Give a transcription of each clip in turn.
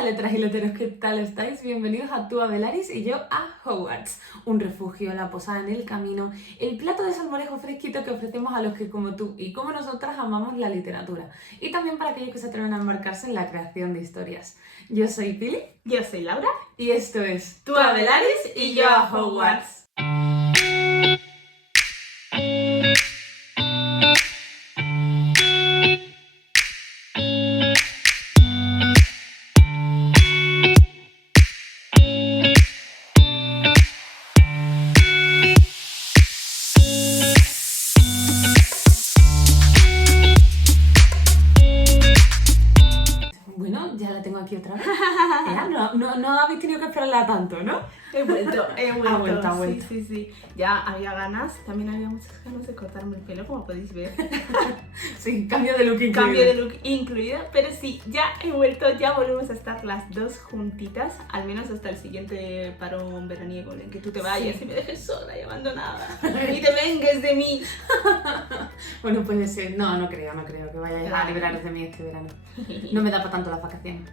Hola letras y letreros, ¿qué tal estáis? Bienvenidos a Tú Abelaris y yo a Hogwarts, un refugio, la posada en el camino, el plato de salmorejo fresquito que ofrecemos a los que como tú y como nosotras amamos la literatura y también para aquellos que se atreven a embarcarse en la creación de historias. Yo soy Pili. Yo soy Laura. Y esto es Tú Abelaris y yo a Hogwarts. Bueno, ya la tengo aquí otra vez. No habéis tenido que esperarla tanto, ¿no? He vuelto. Ha vuelto. Sí. Ya había ganas, también había muchas ganas de cortarme el pelo, como podéis ver. Sí, cambio de look incluido. Cambio de look incluido, pero sí, ya he vuelto, ya volvemos a estar las dos juntitas, al menos hasta el siguiente parón veraniego en el que tú te vayas y me dejes sola y abandonada y te vengues de mí. Bueno, puede ser. No creo que vayáis a liberaros de mí este verano. No me da para tanto las vacaciones.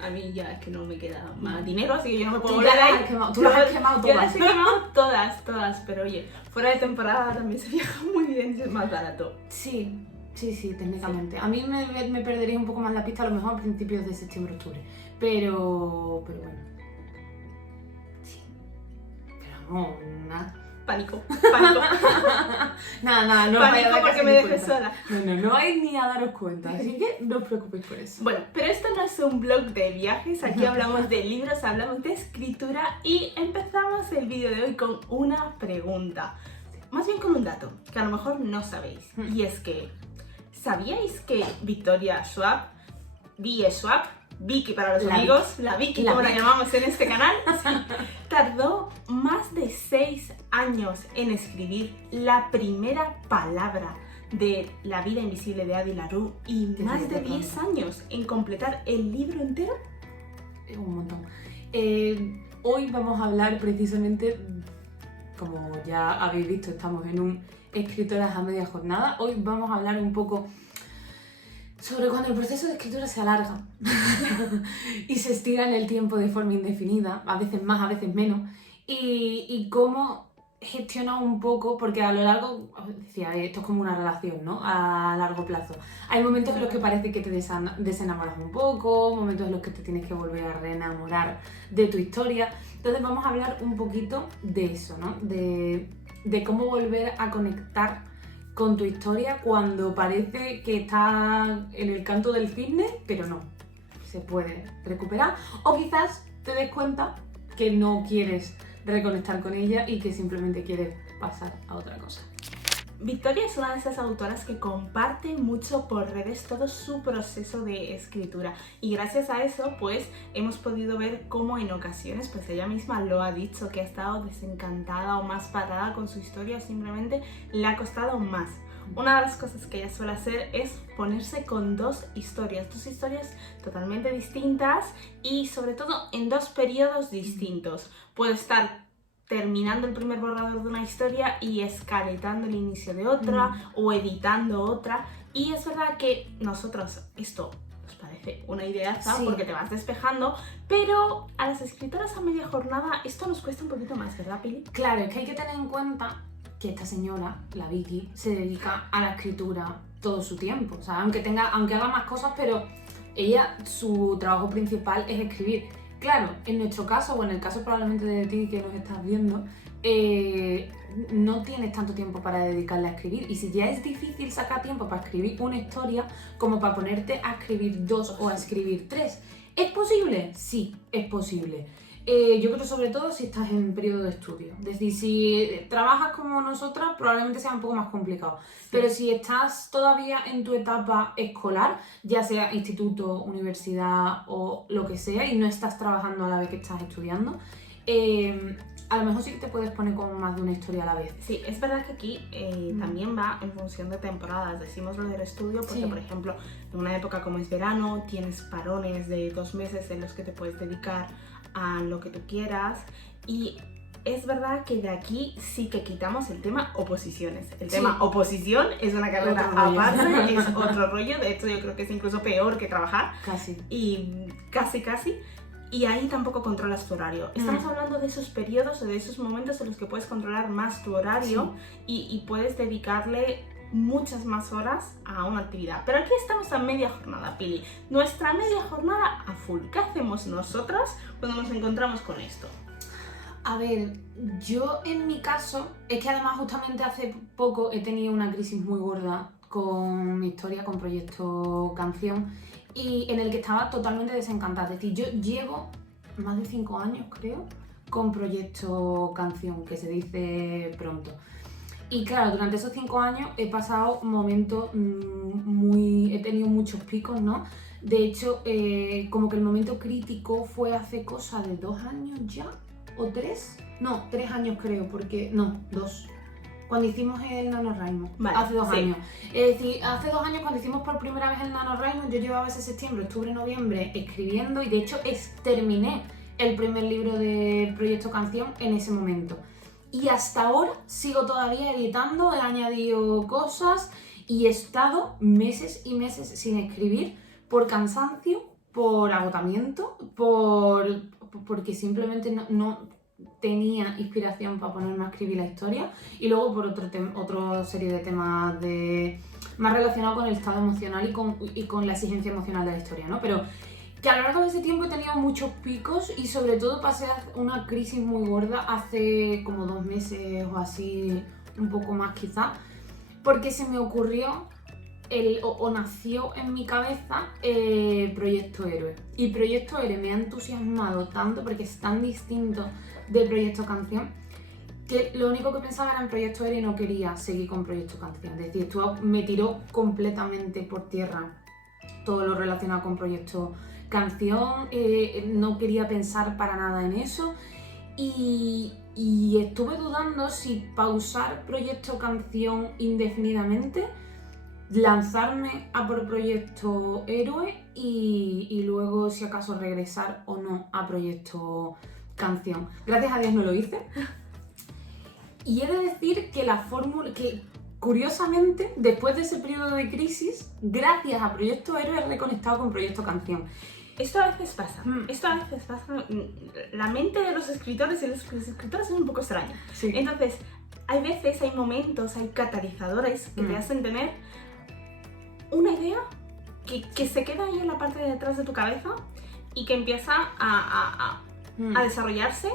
A mí ya es que no me queda más dinero, así que yo no me puedo Tú volver ya ahí. las has quemado, tú las has quemado Yo las todas. he quemado todas, pero oye, fuera de temporada también se viaja muy bien y es más barato. Sí, técnicamente. A mí me perdería un poco más la pista a lo mejor a principios de septiembre-octubre. Pero bueno. Sí. Pero no, nada. Pánico. Nada, no Pánico vais a porque darse me ni dejes cuenta. sola. No vais ni a daros cuenta, así que no os preocupéis por eso. Bueno, pero esto no es un blog de viajes, aquí hablamos de libros, hablamos de escritura y empezamos el vídeo de hoy con una pregunta. Más bien con un dato, que a lo mejor no sabéis. Y es que, ¿sabíais que Victoria Schwab, Vicky para los amigos, la Vicky como la llamamos en este canal, sí, tardó más de 6 años en escribir la primera palabra de La vida invisible de Addie LaRue y más de 10 años en completar el libro entero? Un montón. Hoy vamos a hablar precisamente, como ya habéis visto, estamos en un Escritoras a Media Jornada. Hoy vamos a hablar un poco sobre cuando el proceso de escritura se alarga y se estira en el tiempo de forma indefinida, a veces más, a veces menos, y cómo gestionar un poco, porque a lo largo, decía, esto es como una relación, ¿no? A largo plazo. Hay momentos en los que parece que te desenamoras un poco, momentos en los que te tienes que volver a reenamorar de tu historia. Entonces vamos a hablar un poquito de eso, ¿no? De cómo volver a conectar con tu historia cuando parece que está en el canto del cisne, pero no, se puede recuperar. O quizás te des cuenta que no quieres reconectar con ella y que simplemente quieres pasar a otra cosa. Victoria es una de esas autoras que comparte mucho por redes todo su proceso de escritura y gracias a eso pues hemos podido ver cómo en ocasiones pues ella misma lo ha dicho, que ha estado desencantada o más parada con su historia, simplemente le ha costado más. Una de las cosas que ella suele hacer es ponerse con dos historias totalmente distintas y sobre todo en dos periodos distintos. Puede estar terminando el primer borrador de una historia y escaletando el inicio de otra o editando otra, y es verdad que nosotros esto nos parece una ideaza porque te vas despejando, pero a las escritoras a media jornada esto nos cuesta un poquito más, ¿verdad, Pili? Claro, es que hay que tener en cuenta que esta señora, la Vicky, se dedica a la escritura todo su tiempo, o sea, aunque haga más cosas, pero ella, su trabajo principal es escribir. Claro, en nuestro caso, o en el caso probablemente de ti que nos estás viendo, no tienes tanto tiempo para dedicarle a escribir. Y si ya es difícil sacar tiempo para escribir una historia, como para ponerte a escribir 2 o a escribir 3. ¿Es posible? Sí, es posible. Yo creo sobre todo si estás en periodo de estudio. Es decir, si trabajas como nosotras, probablemente sea un poco más complicado. Sí. Pero si estás todavía en tu etapa escolar, ya sea instituto, universidad o lo que sea, y no estás trabajando a la vez que estás estudiando, a lo mejor sí que te puedes poner con más de una historia a la vez. Sí, es verdad que aquí también va en función de temporadas. Decimos lo del estudio porque, por ejemplo, en una época como es verano, tienes parones de 2 meses en los que te puedes dedicar a lo que tú quieras, y es verdad que de aquí sí que quitamos el tema oposiciones. El Sí. tema oposición es una carrera Otro rollo. aparte, es otro rollo. De hecho, yo creo que es incluso peor que trabajar. Casi. Y casi. Y ahí tampoco controlas tu horario. Estamos hablando de esos periodos o de esos momentos en los que puedes controlar más tu horario y puedes dedicarle muchas más horas a una actividad. Pero aquí estamos a media jornada, Pili. Nuestra media jornada a full. ¿Qué hacemos nosotras cuando nos encontramos con esto? A ver, yo en mi caso, es que además justamente hace poco he tenido una crisis muy gorda con mi historia, con Proyecto Canción, y en el que estaba totalmente desencantada. Es decir, yo llevo más de 5 años, creo, con Proyecto Canción, que se dice pronto. Y claro, durante esos 5 años he pasado momentos he tenido muchos picos, ¿no? De hecho, como que el momento crítico fue hace cosa de 2 años ya, o 3. No, 3 años creo, porque, no, 2. Cuando hicimos el NaNoWriMo, Vale, hace 2 sí. años. Es decir, hace 2 años cuando hicimos por primera vez el NaNoWriMo, yo llevaba ese septiembre, octubre, noviembre escribiendo y de hecho terminé el primer libro de Proyecto Canción en ese momento. Y hasta ahora sigo todavía editando, he añadido cosas y he estado meses y meses sin escribir por cansancio, por agotamiento, porque simplemente no tenía inspiración para ponerme a escribir la historia y luego por otra serie de temas más relacionados con el estado emocional y con la exigencia emocional de la historia, ¿no? Pero que a lo largo de ese tiempo he tenido muchos picos y sobre todo pasé una crisis muy gorda hace como 2 meses o así, un poco más quizá, porque se me ocurrió o nació en mi cabeza Proyecto Héroe. Y Proyecto Héroe me ha entusiasmado tanto porque es tan distinto de Proyecto Canción que lo único que pensaba era en Proyecto Héroe y no quería seguir con Proyecto Canción. Es decir, esto me tiró completamente por tierra todo lo relacionado con Proyecto Canción, no quería pensar para nada en eso y estuve dudando si pausar Proyecto Canción indefinidamente, lanzarme a por Proyecto Héroe y luego si acaso regresar o no a Proyecto Canción. Gracias a Dios no lo hice. Y he de decir que la fórmula, que curiosamente, después de ese periodo de crisis, gracias a Proyecto Héroe he reconectado con Proyecto Canción. Esto a veces pasa. La mente de los escritores y las escritoras es un poco extraña. Sí. Entonces, hay momentos, hay catalizadores que te hacen tener una idea que se queda ahí en la parte de detrás de tu cabeza y que empieza a desarrollarse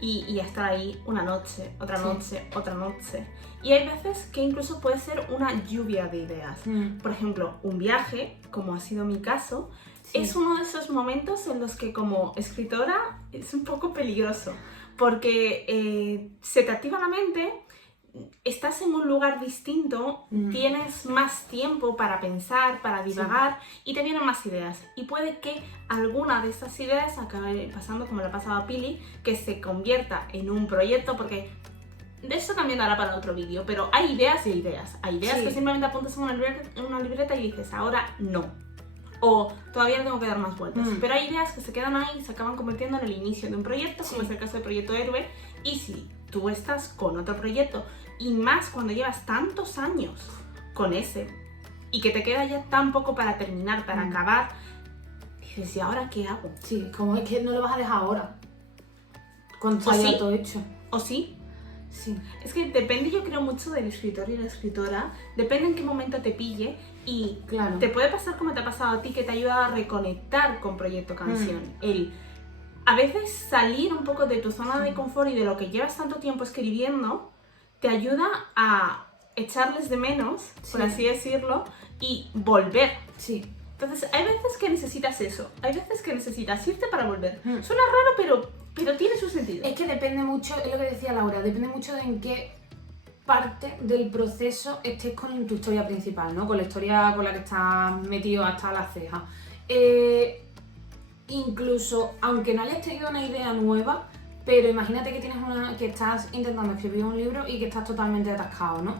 y a estar ahí una noche, otra noche. Y hay veces que incluso puede ser una lluvia de ideas. Por ejemplo, un viaje, como ha sido mi caso, es uno de esos momentos en los que como escritora es un poco peligroso, porque se te activa la mente, estás en un lugar distinto, tienes más tiempo para pensar, para divagar y te vienen más ideas. Y puede que alguna de estas ideas acabe pasando como le ha pasado a Pili, que se convierta en un proyecto, porque de eso también dará para otro vídeo, pero hay ideas y ideas. Hay ideas que simplemente apuntas en una libreta y dices, ahora no. O todavía no tengo que dar más vueltas. Pero hay ideas que se quedan ahí y se acaban convirtiendo en el inicio de un proyecto, como es el caso de Proyecto Héroe. Y si tú estás con otro proyecto, y más cuando llevas tantos años con ese, y que te queda ya tan poco para terminar, para acabar, dices, ¿y ahora qué hago? Sí, como es que no lo vas a dejar ahora, cuando ¿O está ya sí? todo hecho. ¿O sí? Sí. Es que depende, yo creo, mucho del escritor y la escritora, depende en qué momento te pille y Claro. te puede pasar como te ha pasado a ti, que te ayuda a reconectar con Proyecto Canción. A veces salir un poco de tu zona de confort y de lo que llevas tanto tiempo escribiendo te ayuda a echarles de menos, por así decirlo, y volver. Sí. Entonces, hay veces que necesitas eso, hay veces que necesitas irte para volver. Suena raro, pero tiene su sentido. Es que depende mucho, es lo que decía Laura, depende mucho de en qué parte del proceso estés con tu historia principal, ¿no? Con la historia con la que estás metido hasta las cejas. Incluso, aunque no hayas tenido una idea nueva, pero imagínate que que estás intentando escribir un libro y que estás totalmente atascado, ¿no?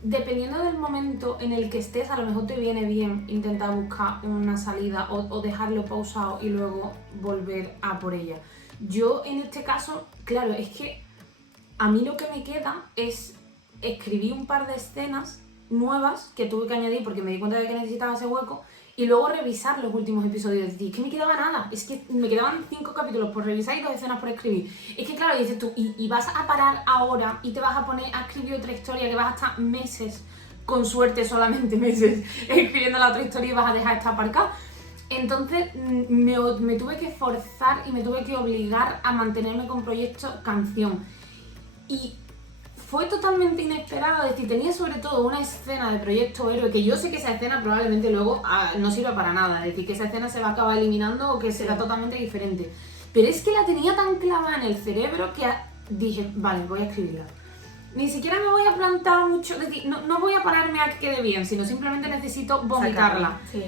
Dependiendo del momento en el que estés, a lo mejor te viene bien intentar buscar una salida o dejarlo pausado y luego volver a por ella. Yo en este caso, claro, es que a mí lo que me queda es escribir un par de escenas nuevas que tuve que añadir porque me di cuenta de que necesitaba ese hueco y luego revisar los últimos episodios. Es decir, que me quedaba nada, es que me quedaban 5 capítulos por revisar y 2 escenas por escribir. Es que claro, dices tú, y vas a parar ahora y te vas a poner a escribir otra historia que vas a estar meses, con suerte solamente meses, escribiendo la otra historia y vas a dejar esta aparcada. Entonces me tuve que forzar y me tuve que obligar a mantenerme con Proyecto Canción. Y fue totalmente inesperado, es decir, tenía sobre todo una escena de Proyecto Héroe, que yo sé que esa escena probablemente luego no sirva para nada, es decir, que esa escena se va a acabar eliminando o que será totalmente diferente. Pero es que la tenía tan clavada en el cerebro que dije, vale, voy a escribirla. Ni siquiera me voy a plantar mucho, es decir, no voy a pararme a que quede bien, sino simplemente necesito vomitarla. Sí.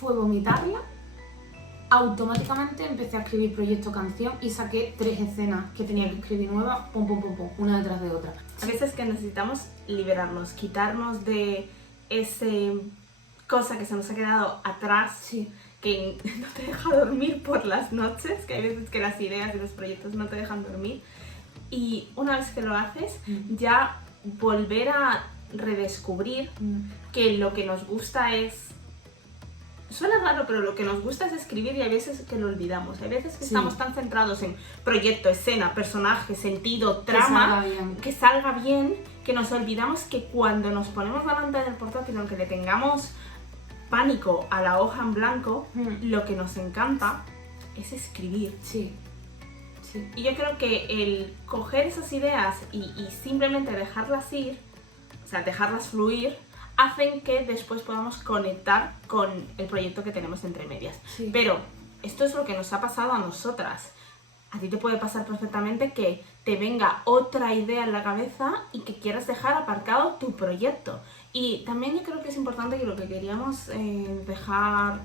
Fue vomitarla. Automáticamente empecé a escribir Proyecto Canción y saqué 3 escenas que tenía que escribir nuevas, pum, una detrás de otra. A veces que necesitamos liberarnos, quitarnos de ese cosa que se nos ha quedado atrás, Sí. que no te deja dormir por las noches, que hay veces que las ideas y los proyectos no te dejan dormir. Y una vez que lo haces, ya volver a redescubrir que lo que nos gusta es... Suena raro, pero lo que nos gusta es escribir y hay veces que lo olvidamos. Hay veces que estamos tan centrados en proyecto, escena, personaje, sentido, trama, que salga bien, que nos olvidamos que cuando nos ponemos delante del portátil, aunque le tengamos pánico a la hoja en blanco, lo que nos encanta es escribir. Sí. Y yo creo que el coger esas ideas y simplemente dejarlas ir, o sea, dejarlas fluir, hacen que después podamos conectar con el proyecto que tenemos entre medias. Sí. Pero esto es lo que nos ha pasado a nosotras. A ti te puede pasar perfectamente que te venga otra idea en la cabeza y que quieras dejar aparcado tu proyecto. Y también yo creo que es importante que lo que queríamos dejar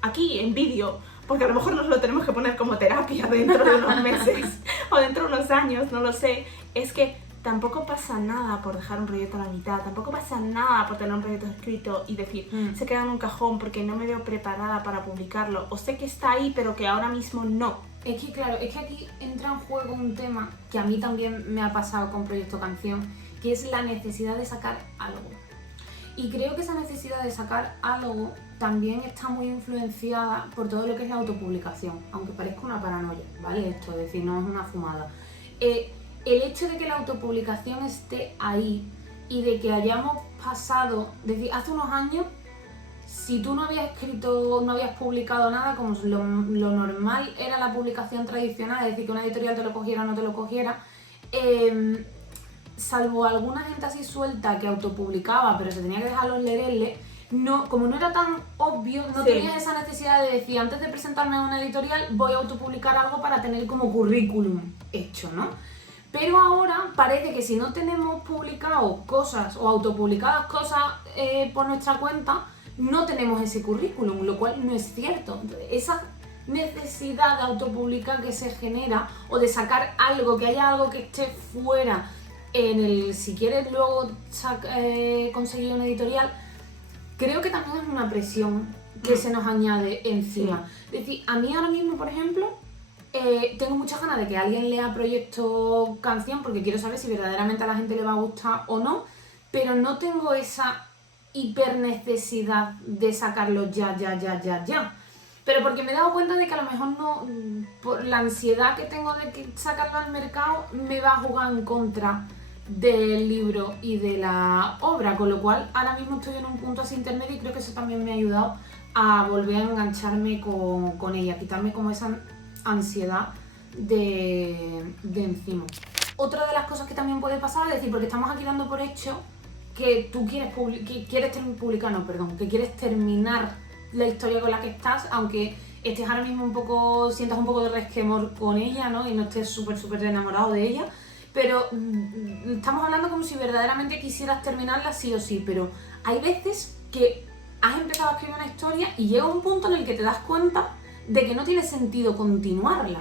aquí en vídeo, porque a lo mejor nos lo tenemos que poner como terapia dentro de unos meses o dentro de unos años, no lo sé, es que tampoco pasa nada por dejar un proyecto a la mitad, tampoco pasa nada por tener un proyecto escrito y decir, se queda en un cajón porque no me veo preparada para publicarlo, o sé que está ahí pero que ahora mismo no. Es que claro, es que aquí entra en juego un tema que a mí también me ha pasado con Proyecto Canción, que es la necesidad de sacar algo. Y creo que esa necesidad de sacar algo también está muy influenciada por todo lo que es la autopublicación, aunque parezca una paranoia, ¿vale? Esto, es decir, no es una fumada. El hecho de que la autopublicación esté ahí y de que hayamos pasado, desde hace unos años, si tú no habías escrito, no habías publicado nada, como lo normal era la publicación tradicional, es decir, que una editorial te lo cogiera o no te lo cogiera, salvo alguna gente así suelta que autopublicaba, pero se tenía que dejar los lereles, no, como no era tan obvio, no tenías esa necesidad de decir, antes de presentarme a una editorial, voy a autopublicar algo para tener como currículum hecho, ¿no? Pero ahora parece que si no tenemos publicado cosas o autopublicadas cosas por nuestra cuenta, no tenemos ese currículum, lo cual no es cierto. Esa necesidad de autopublicar que se genera o de sacar algo, que haya algo que esté fuera si quieres luego conseguir una editorial, creo que también es una presión que se nos añade encima. Es decir, a mí ahora mismo, por ejemplo, tengo muchas ganas de que alguien lea Proyecto Canción porque quiero saber si verdaderamente a la gente le va a gustar o no, pero no tengo esa hiper necesidad de sacarlo ya. Pero porque me he dado cuenta de que a lo mejor no, por la ansiedad que tengo de que sacarlo al mercado, me va a jugar en contra del libro y de la obra, con lo cual ahora mismo estoy en un punto así intermedio y creo que eso también me ha ayudado a volver a engancharme con ella, quitarme como esa ansiedad de encima. Otra de las cosas que también puede pasar es decir, porque estamos aquí dando por hecho que tú quieres que quieres terminar la historia con la que estás, aunque estés ahora mismo sientas un poco de resquemor con ella, ¿no? Y no estés súper enamorado de ella, pero estamos hablando como si verdaderamente quisieras terminarla sí o sí, pero hay veces que has empezado a escribir una historia y llega un punto en el que te das cuenta de que no tiene sentido continuarla.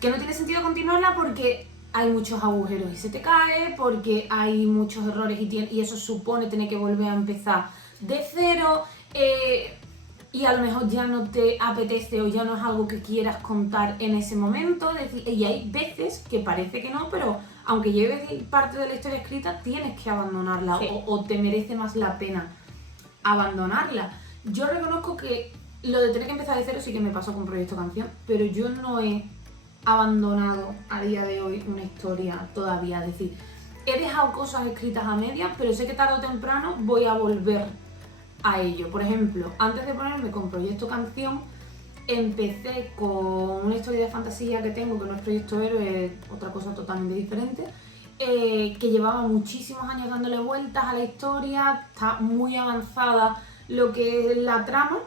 Que no tiene sentido continuarla porque hay muchos agujeros y se te cae, porque hay muchos errores y eso supone tener que volver a empezar de cero. y a lo mejor ya no te apetece o ya no es algo que quieras contar en ese momento. Es decir, y hay veces que parece que no, pero aunque lleves parte de la historia escrita, tienes que abandonarla Sí. o te merece más la pena abandonarla. Yo reconozco que lo de tener que empezar de cero sí que me pasó con Proyecto Canción, pero yo no he abandonado a día de hoy una historia todavía. Es decir, he dejado cosas escritas a medias, pero sé que tarde o temprano voy a volver a ello. Por ejemplo, antes de ponerme con Proyecto Canción, empecé con una historia de fantasía que tengo, que no es Proyecto Héroe, es otra cosa totalmente diferente, que llevaba muchísimos años dándole vueltas a la historia, está muy avanzada lo que es la trama,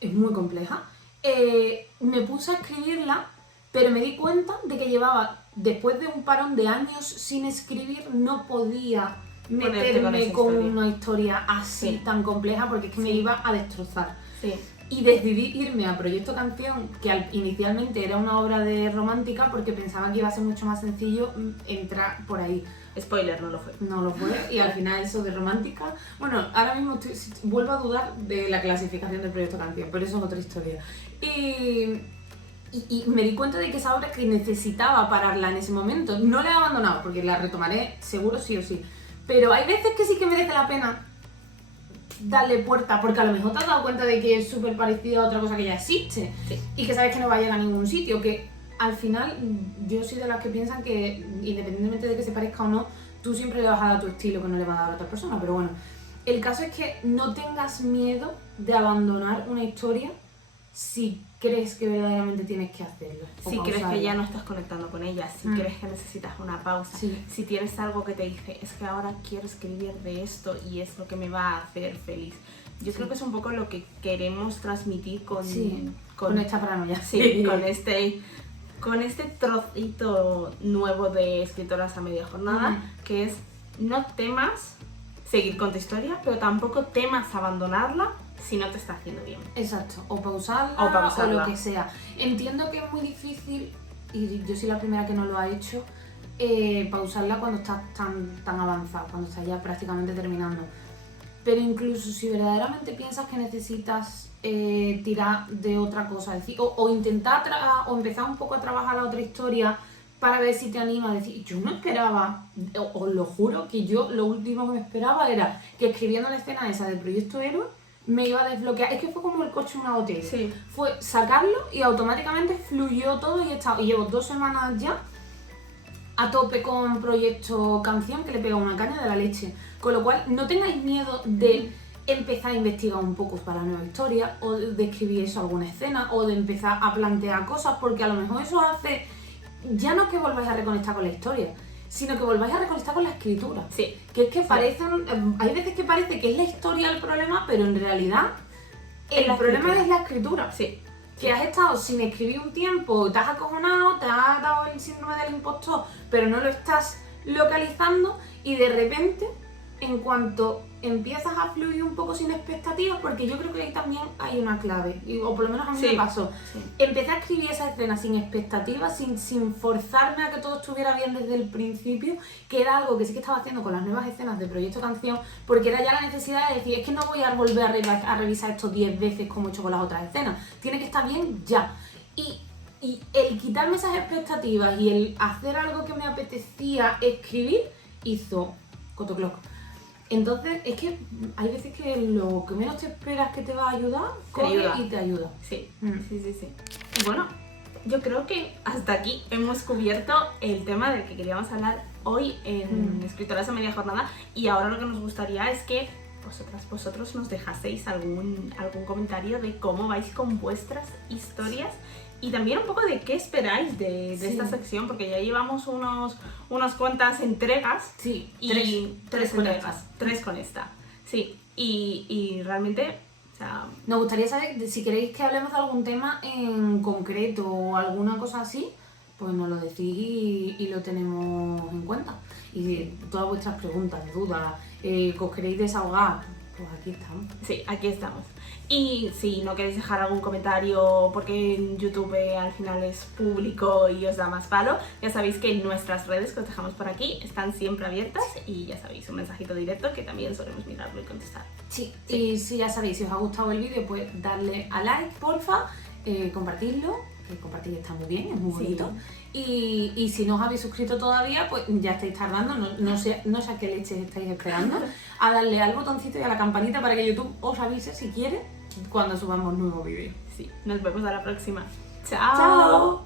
es muy compleja. Me puse a escribirla, pero me di cuenta de que llevaba, después de un parón de años sin escribir, no podía meterme con una historia así tan compleja porque es que me iba a destrozar. Sí. Y decidí irme a Proyecto Canción, que inicialmente era una obra de romántica, porque pensaba que iba a ser mucho más sencillo entrar por ahí. Spoiler, no lo fue. No lo fue, y al final eso de romántica... Bueno, ahora mismo vuelvo a dudar de la clasificación del Proyecto Canción, pero eso es otra historia. Y me di cuenta de que esa obra que necesitaba pararla en ese momento, no la he abandonado, porque la retomaré seguro sí o sí. Pero hay veces que sí que merece la pena darle puerta, porque a lo mejor te has dado cuenta de que es súper parecido a otra cosa que ya existe, sí, y que sabes que no va a llegar a ningún sitio, que al final yo soy de las que piensan que independientemente de que se parezca o no, tú siempre le vas a dar tu estilo que no le vas a dar a otra persona. Pero bueno, el caso es que no tengas miedo de abandonar una historia si crees que verdaderamente tienes que hacerlo. Si crees que ya no estás conectando con ella, si crees que necesitas una pausa, si tienes algo que te dice, es que ahora quiero escribir de esto y es lo que me va a hacer feliz. Yo creo que es un poco lo que queremos transmitir con esta paranoia. Sí, con este trocito nuevo de Escritoras a Media Jornada, que es no temas seguir con tu historia, pero tampoco temas abandonarla si no te está haciendo bien. Exacto, o pausarla o lo que sea. Entiendo que es muy difícil, y yo soy la primera que no lo ha hecho, pausarla cuando estás tan avanzada, cuando estás ya prácticamente terminando. Pero incluso si verdaderamente piensas que necesitas tirar de otra cosa, decir, o intentar o empezar un poco a trabajar la otra historia para ver si te anima a decir, yo no esperaba, os lo juro, que yo lo último que me esperaba era que escribiendo la escena esa del Proyecto Héroe me iba a desbloquear. Es que fue como el coche en una botella. Sí. Fue sacarlo y automáticamente fluyó todo y llevo 2 semanas ya a tope con Proyecto Canción, que le pega una caña de la leche. Con lo cual, no tengáis miedo de empezar a investigar un poco para la nueva historia, o de escribir eso alguna escena, o de empezar a plantear cosas, porque a lo mejor eso hace, ya no que volváis a reconectar con la historia, sino que volváis a reconectar con la escritura. Sí. Que es que parecen, hay veces que parece que es la historia el problema, pero en realidad el problema es la escritura. Sí. Que has estado sin escribir un tiempo, te has acojonado, te has dado el síndrome del impostor, pero no lo estás localizando, y de repente, en cuanto empiezas a fluir un poco sin expectativas, porque yo creo que ahí también hay una clave, o por lo menos a mí me pasó. Empecé a escribir esa escena sin expectativas, sin forzarme a que todo estuviera bien desde el principio, que era algo que sí que estaba haciendo con las nuevas escenas de Proyecto Canción, porque era ya la necesidad de decir, es que no voy a volver a revisar esto 10 veces como he hecho con las otras escenas, tiene que estar bien ya. Y el quitarme esas expectativas y el hacer algo que me apetecía escribir, hizo Cotoclock. Entonces, es que hay veces que lo que menos te esperas que te va a ayudar, y te ayuda. Sí. Y bueno, yo creo que hasta aquí hemos cubierto el tema del que queríamos hablar hoy en Escritoras a Media Jornada, y ahora lo que nos gustaría es que vosotros nos dejaseis algún comentario de cómo vais con vuestras historias. Y también un poco de qué esperáis de esta sección, porque ya llevamos unas cuantas entregas. Sí, tres entregas. 3 con esta. Sí, y realmente, o sea... Nos gustaría saber si queréis que hablemos de algún tema en concreto o alguna cosa así, pues nos lo decís y lo tenemos en cuenta. Y todas vuestras preguntas, dudas, que os queréis desahogar, pues aquí estamos. Sí, aquí estamos. Y si no queréis dejar algún comentario porque en YouTube al final es público y os da más palo, ya sabéis que nuestras redes que os dejamos por aquí están siempre abiertas y ya sabéis, un mensajito directo que también solemos mirarlo y contestar. Sí, y si ya sabéis, si os ha gustado el vídeo, pues darle a like, porfa, compartirlo, que compartir está muy bien, es muy bonito. Y si no os habéis suscrito todavía, pues ya estáis tardando, no sé a qué leches estáis esperando, a darle al botoncito y a la campanita para que YouTube os avise si quiere cuando subamos nuevo vídeo. Sí, nos vemos a la próxima. ¡Chao!